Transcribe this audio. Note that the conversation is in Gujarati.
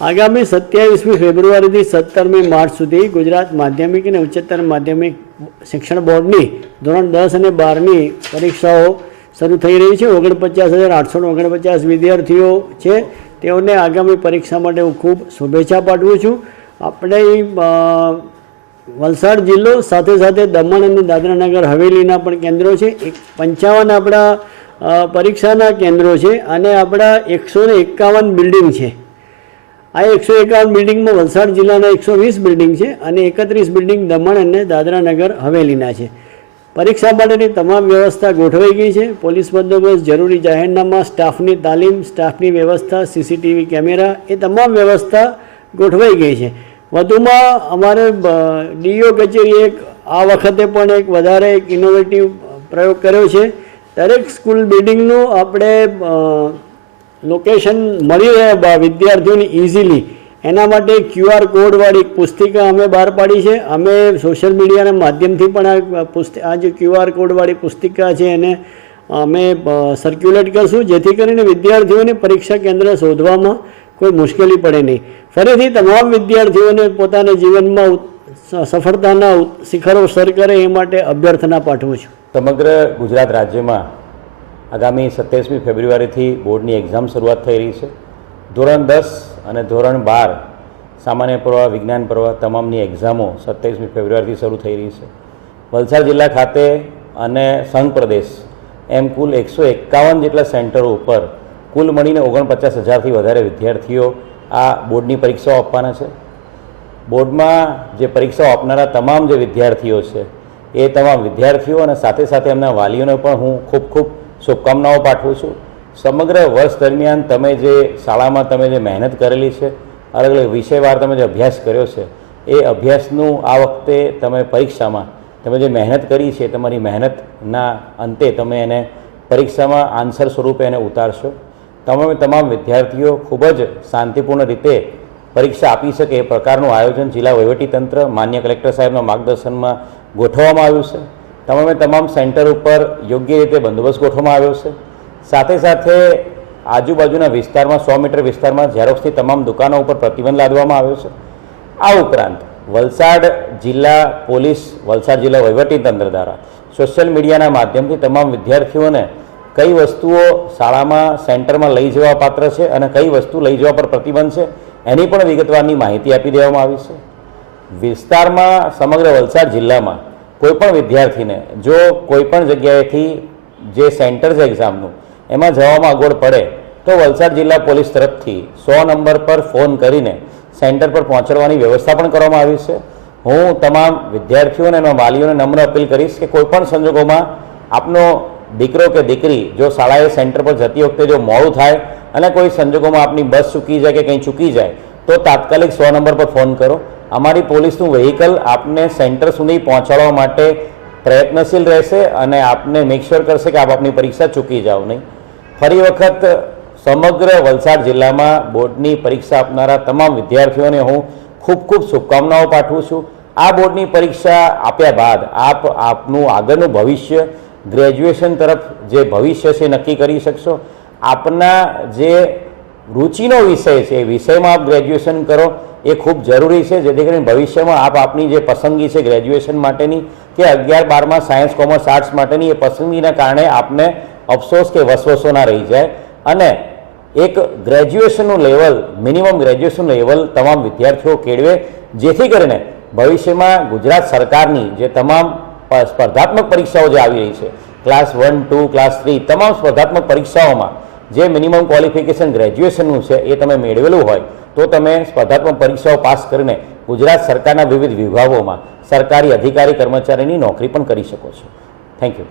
આગામી 27મી ફેબ્રુઆરીથી 17મી માર્ચ સુધી ગુજરાત માધ્યમિક અને ઉચ્ચતર માધ્યમિક શિક્ષણ બોર્ડની ધોરણ 10 અને 12ની પરીક્ષાઓ શરૂ થઈ રહી છે। 49,849 વિદ્યાર્થીઓ છે, તેઓને આગામી પરીક્ષા માટે હું ખૂબ શુભેચ્છા પાઠવું છું। આપણે વલસાડ જિલ્લો સાથે સાથે દમણ અને દાદરાનગર હવેલીના પણ કેન્દ્રો છે। 55 આપણા પરીક્ષાના કેન્દ્રો છે અને આપણા 151 બિલ્ડિંગ છે। આ 151 બિલ્ડિંગમાં વલસાડ જિલ્લાના 120 બિલ્ડિંગ છે અને 31 બિલ્ડિંગ દમણ અને દાદરાનગર હવેલીના છે। પરીક્ષા માટેની તમામ વ્યવસ્થા ગોઠવાઈ ગઈ છે। પોલીસ બંદોબસ્ત, જરૂરી જાહેરનામા, સ્ટાફની તાલીમ, સ્ટાફની વ્યવસ્થા, સીસીટીવી કેમેરા, એ તમામ વ્યવસ્થા ગોઠવાઈ ગઈ છે। વધુમાં અમારે ડીઓ કચેરીએ આ વખતે પણ એક વધારે એક ઇનોવેટિવ પ્રયોગ કર્યો છે। દરેક સ્કૂલ બિલ્ડિંગનું આપણે લોકેશન મળી રહે વિદ્યાર્થીઓને ઇઝીલી, એના માટે QR કોડવાળી પુસ્તિકા અમે બહાર પાડી છે। અમે સોશિયલ મીડિયાના માધ્યમથી પણ આ જે QR કોડવાળી પુસ્તિકા છે એને અમે સર્ક્યુલેટ કરશું, જેથી કરીને વિદ્યાર્થીઓને પરીક્ષા કેન્દ્ર શોધવામાં કોઈ મુશ્કેલી પડે નહીં। ફરીથી તમામ વિદ્યાર્થીઓને પોતાના જીવનમાં સફળતાના શિખરો સર કરે એ માટે અભ્યર્થના પાઠવું છું। સમગ્ર ગુજરાત રાજ્યમાં આગામી 27મી ફેબ્રુઆરીથી બોર્ડની એક્ઝામ શરૂઆત થઈ રહી છે। ધોરણ 10 અને ધોરણ 12 સામાન્ય પ્રવાહ, વિજ્ઞાન પ્રવાહ તમામની એક્ઝામો 27મી ફેબ્રુઆરીથી શરૂ થઈ રહી છે। વલસાડ જિલ્લા ખાતે અને સંઘ પ્રદેશ એમ કુલ 151 જેટલા સેન્ટરો ઉપર કુલ મળીને 49,000થી વધારે વિદ્યાર્થીઓ આ બોર્ડની પરીક્ષાઓ આપવાના છે। બોર્ડમાં જે પરીક્ષાઓ આપનારા તમામ જે વિદ્યાર્થીઓ છે એ તમામ વિદ્યાર્થીઓ અને સાથે સાથે એમના વાલીઓને પણ હું ખૂબ ખૂબ શુભકામનાઓ પાઠવું છું। સમગ્ર વર્ષ દરમિયાન તમે જે શાળામાં તમે જે મહેનત કરેલી છે, અલગ અલગ વિષયવાર તમે જે અભ્યાસ કર્યો છે, એ અભ્યાસનું આ વખતે તમે પરીક્ષામાં તમે જે મહેનત કરી છે, તમારી મહેનતના અંતે તમે એને પરીક્ષામાં આન્સર સ્વરૂપે એને ઉતારશો। તમામ વિદ્યાર્થીઓ ખૂબ જ શાંતિપૂર્ણ રીતે પરીક્ષા આપી શકે એ પ્રકારનું આયોજન જિલ્લા વહીવટીતંત્ર માન્ય કલેક્ટર સાહેબના માર્ગદર્શનમાં ગોઠવવામાં આવ્યું છે। તમામ સેન્ટર ઉપર યોગ્ય રીતે બંદોબસ્ત ગોઠવવામાં આવ્યો છે। સાથે સાથે આજુબાજુના વિસ્તારમાં 100 મીટર વિસ્તારમાં ઝેરોક્સની તમામ દુકાનો ઉપર પ્રતિબંધ લાદવામાં આવ્યો છે। આ ઉપરાંત વલસાડ જિલ્લા પોલીસ, વલસાડ જિલ્લા વહીવટીતંત્ર દ્વારા સોશિયલ મીડિયાના માધ્યમથી તમામ વિદ્યાર્થીઓને કઈ વસ્તુઓ શાળામાં સેન્ટરમાં લઈ જવા પાત્ર છે અને કઈ વસ્તુ લઈ જવા પર પ્રતિબંધ છે એની પણ વિગતવારની માહિતી આપી દેવામાં આવી છે। વિસ્તારમાં સમગ્ર વલસાડ જિલ્લામાં કોઈપણ વિદ્યાર્થીને જો કોઈપણ જગ્યાએથી જે સેન્ટર છે એક્ઝામનું એમાં જવામાં અગવડ પડે તો વલસાડ જિલ્લા પોલીસ તરફથી 100 નંબર પર ફોન કરીને સેન્ટર પર પહોંચાડવાની વ્યવસ્થા પણ કરવામાં આવી છે। હું તમામ વિદ્યાર્થીઓને અને વાલીઓને નમ્ર અપીલ કરીશ કે કોઈપણ સંજોગોમાં આપનો દીકરો કે દીકરી જો શાળાએ સેન્ટર પર જતી વખતે જો મોડું થાય અને કોઈ સંજોગોમાં આપની બસ ચૂકી જાય કે કંઈ ચૂકી જાય તો તાત્કાલિક 100 નંબર પર ફોન કરો। અમારી પોલીસનું વ્હીકલ આપને સેન્ટર સુધી પહોંચાડવા માટે પ્રયત્નશીલ રહેશે અને આપને મેક શ્યોર કરશે કે આપ આપની પરીક્ષા ચૂકી જાઓ નહીં। ફરી વખત સમગ્ર વલસાડ જિલ્લામાં બોર્ડની પરીક્ષા આપનારા તમામ વિદ્યાર્થીઓને હું ખૂબ ખૂબ શુભકામનાઓ પાઠવું છું। આ બોર્ડની પરીક્ષા આપ્યા બાદ આપનું આગળનું ભવિષ્ય, ગ્રેજ્યુએશન તરફ જે ભવિષ્ય છે નક્કી કરી શકશો। આપના જે રુચિનો વિષય છે એ વિષયમાં આપ ગ્રેજ્યુએશન કરો એ ખૂબ જરૂરી છે, જેથી કરીને ભવિષ્યમાં આપની જે પસંદગી છે ગ્રેજ્યુએશન માટેની કે 11, 12માં સાયન્સ, કોમર્સ, આર્ટ્સ માટેની એ પસંદગીના કારણે આપને અફસોસ કે વસવસો ના રહી જાય અને એક ગ્રેજ્યુએશનનું લેવલ, મિનિમમ ગ્રેજ્યુએશન લેવલ તમામ વિદ્યાર્થીઓ કેળવે, જેથી કરીને ભવિષ્યમાં ગુજરાત સરકારની જે તમામ સ્પર્ધાત્મક પરીક્ષાઓ જે આવી રહી છે, ક્લાસ 1, 2, ક્લાસ 3 તમામ સ્પર્ધાત્મક પરીક્ષાઓમાં જે મિનિમમ ક્વોલિફિકેશન ગ્રેજ્યુએશનનું છે એ તમે મેળવેલું હોય તો તમે સ્પર્ધાત્મક પરીક્ષાઓ પાસ કરીને ગુજરાત સરકારના વિવિધ વિભાગોમાં સરકારી અધિકારી કર્મચારીની નોકરી પણ કરી શકો છો। Thank you.